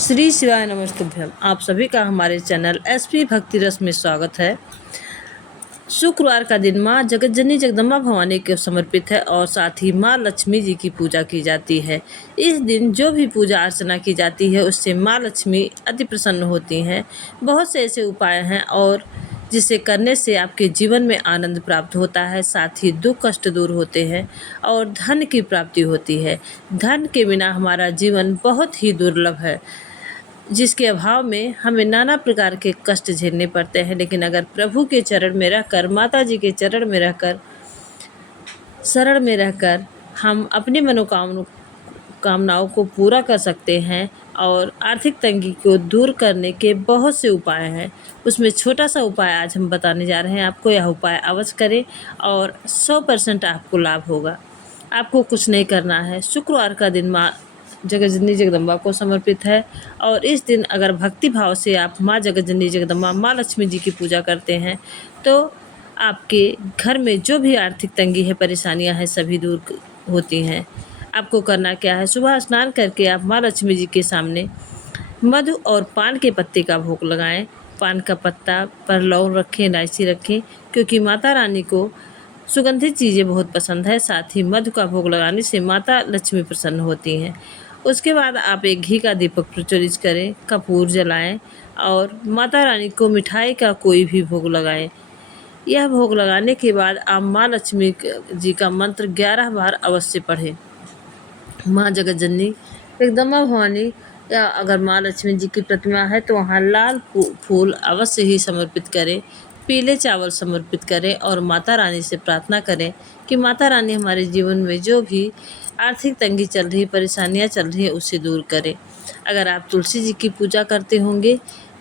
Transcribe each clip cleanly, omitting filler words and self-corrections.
श्री शिवाय नमस्तुभ्यम। आप सभी का हमारे चैनल एसपी भक्ति रस में स्वागत है। शुक्रवार का दिन माँ जगतजननी जगदम्बा भवानी को समर्पित है और साथ ही माँ लक्ष्मी जी की पूजा की जाती है। इस दिन जो भी पूजा अर्चना की जाती है उससे माँ लक्ष्मी अति प्रसन्न होती हैं। बहुत से ऐसे उपाय हैं और जिसे करने से आपके जीवन में आनंद प्राप्त होता है, साथ ही दुख कष्ट दूर होते हैं और धन की प्राप्ति होती है। धन के बिना हमारा जीवन बहुत ही दुर्लभ है, जिसके अभाव में हमें नाना प्रकार के कष्ट झेलने पड़ते हैं। लेकिन अगर प्रभु के चरण में रहकर, माता जी के चरण में रहकर, शरण में रहकर हम अपनी कामनाओं को पूरा कर सकते हैं और आर्थिक तंगी को दूर करने के बहुत से उपाय हैं। उसमें छोटा सा उपाय आज हम बताने जा रहे हैं। आपको यह उपाय अवश्य करें और 100% आपको लाभ होगा। आपको कुछ नहीं करना है। शुक्रवार का दिन माँ जगतजननी जगदम्बा को समर्पित है और इस दिन अगर भक्ति भाव से आप माँ जगतजननी जगदम्बा, माँ लक्ष्मी जी की पूजा करते हैं तो आपके घर में जो भी आर्थिक तंगी है, परेशानियां हैं, सभी दूर होती हैं। आपको करना क्या है, सुबह स्नान करके आप माँ लक्ष्मी जी के सामने मधु और पान के पत्ते का भोग लगाएं। पान का पत्ता पर लौंग रखें, इलायची रखें, क्योंकि माता रानी को सुगंधित चीज़ें बहुत पसंद है। साथ ही मधु का भोग लगाने से माता लक्ष्मी प्रसन्न होती हैं। उसके बाद आप एक घी का दीपक प्रज्वलित करें, कपूर जलाएं और माता रानी को मिठाई का कोई भी भोग लगाएं। यह भोग लगाने के बाद आप माँ लक्ष्मी जी का मंत्र 11 बार अवश्य पढ़ें। माँ जगतजननी जगदम्बा भवानी या अगर माँ लक्ष्मी जी की प्रतिमा है तो वहाँ लाल फूल अवश्य ही समर्पित करें, पीले चावल समर्पित करें और माता रानी से प्रार्थना करें कि माता रानी हमारे जीवन में जो भी आर्थिक तंगी चल रही, परेशानियां चल रही है, उसे दूर करें। अगर आप तुलसी जी की पूजा करते होंगे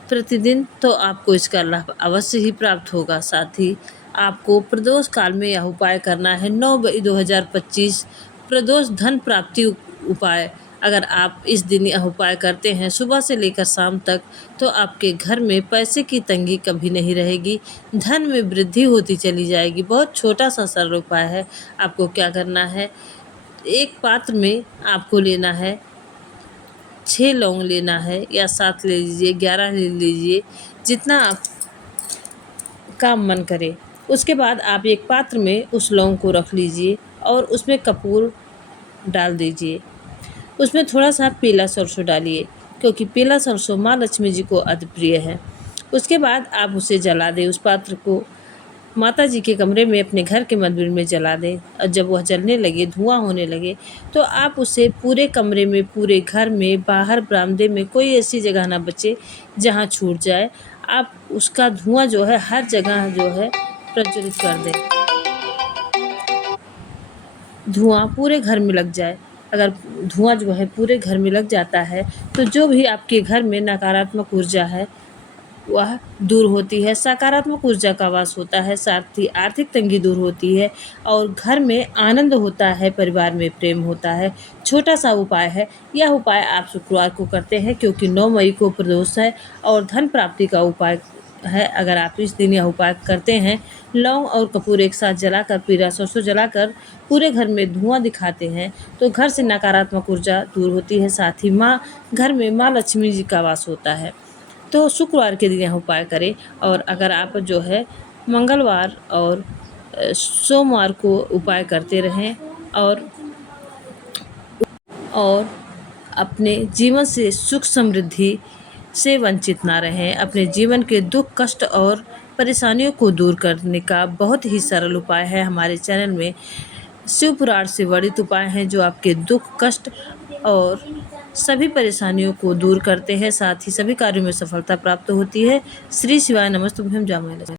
प्रतिदिन तो आपको इसका लाभ अवश्य ही प्राप्त होगा। साथ ही आपको प्रदोष काल में यह उपाय करना है। 9/2/2025 प्रदोष धन प्राप्ति उपाय अगर आप इस दिन यह उपाय करते हैं सुबह से लेकर शाम तक, तो आपके घर में पैसे की तंगी कभी नहीं रहेगी, धन में वृद्धि होती चली जाएगी। बहुत छोटा सा सरल उपाय है। आपको क्या करना है, एक पात्र में आपको लेना है 6 लौंग लेना है या 7 ले लीजिए, 11 ले लीजिए, जितना आप का मन करे। उसके बाद आप एक पात्र में उस लौंग को रख लीजिए और उसमें कपूर डाल दीजिए। उसमें थोड़ा सा पीला सरसों डालिए, क्योंकि पीला सरसों माँ लक्ष्मी जी को अति प्रिय है। उसके बाद आप उसे जला दें। उस पात्र को माता जी के कमरे में, अपने घर के मंदिर में जला दें और जब वह जलने लगे, धुआं होने लगे, तो आप उसे पूरे कमरे में, पूरे घर में, बाहर बरामदे में, कोई ऐसी जगह ना बचे जहां छूट जाए। आप उसका धुआं जो है हर जगह जो है प्रज्वलित कर दें, धुआं पूरे घर में लग जाए। अगर धुआं जो है पूरे घर में लग जाता है तो जो भी आपके घर में नकारात्मक ऊर्जा है वह दूर होती है, सकारात्मक ऊर्जा का वास होता है, साथ ही आर्थिक तंगी दूर होती है और घर में आनंद होता है, परिवार में प्रेम होता है। छोटा सा उपाय है। यह उपाय आप शुक्रवार को करते हैं क्योंकि 9 मई को प्रदोष है और धन प्राप्ति का उपाय है। अगर आप इस दिन यह उपाय करते हैं, लौंग और कपूर एक साथ जलाकर, पीला सरसों जलाकर पूरे घर में धुआं दिखाते हैं, तो घर से नकारात्मक ऊर्जा दूर होती है। साथ ही घर में माँ लक्ष्मी जी का वास होता है। तो शुक्रवार के दिन यह उपाय करें। और अगर आप जो है मंगलवार और सोमवार को उपाय करते रहें और अपने जीवन से सुख समृद्धि से वंचित ना रहें, अपने जीवन के दुख कष्ट और परेशानियों को दूर करने का बहुत ही सरल उपाय है। हमारे चैनल में शिव पुराण से वर्णित उपाय हैं जो आपके दुख कष्ट और सभी परेशानियों को दूर करते हैं, साथ ही सभी कार्यों में सफलता प्राप्त होती है। श्री शिवाय नमस्तुभ्यम। जय माता।